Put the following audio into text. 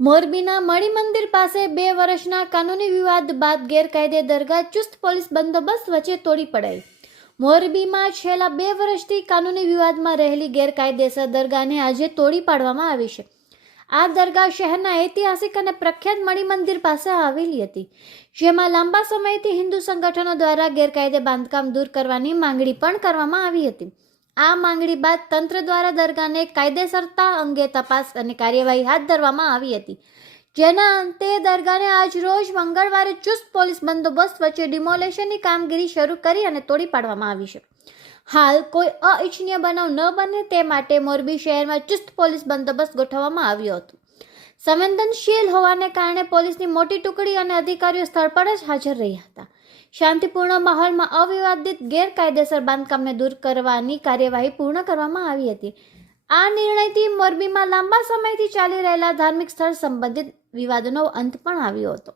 મોરબીના મણિમંદિર પાસે બે વર્ષના કાનૂની વિવાદ બાદ ગેરકાયદે દરગાહ ચુસ્ત પોલીસ બંદોબસ્ત વચ્ચે તોડી પડાઈ. મોરબીમાં છેલ્લા બે વર્ષથી કાનૂની વિવાદમાં રહેલી ગેરકાયદેસર દરગાહને આજે તોડી પાડવામાં આવી છે. આ દરગાહ શહેરના ઐતિહાસિક અને પ્રખ્યાત મણિમંદિર પાસે આવેલી હતી, જેમાં લાંબા સમયથી હિન્દુ સંગઠનો દ્વારા ગેરકાયદે બાંધકામ દૂર કરવાની માંગણી પણ કરવામાં આવી હતી. આ માંગણી બાદ તંત્ર દ્વારા દરગાહને કાયદેસરતા અંગે તપાસ અને કાર્યવાહી હાથ ધરવામાં આવી હતી. જેના અંતે દરગાહને આજ રોજ મંગળવારે ચુસ્ત પોલીસ બંદોબસ્ત વચ્ચે ડિમોલેશનની કામગીરી શરૂ કરી અને તોડી પાડવામાં આવી છે. હાલ કોઈ અઇચ્છનીય બનાવ ન બને તે માટે મોરબી શહેરમાં ચુસ્ત પોલીસ બંદોબસ્ત ગોઠવવામાં આવ્યો હતો. સંવેદનશીલ હોવાને કારણે પોલીસની મોટી ટુકડી અને અધિકારીઓ સ્થળ પર જ હાજર રહ્યા હતા. શાંતિપૂર્ણ માહોલમાં અવિવાદિત ગેરકાયદેસર બાંધકામને દૂર કરવાની કાર્યવાહી પૂર્ણ કરવામાં આવી હતી. આ નિર્ણયથી મોરબીમાં લાંબા સમયથી ચાલી રહેલા ધાર્મિક સ્થળ સંબંધિત વિવાદનો અંત પણ આવ્યો હતો.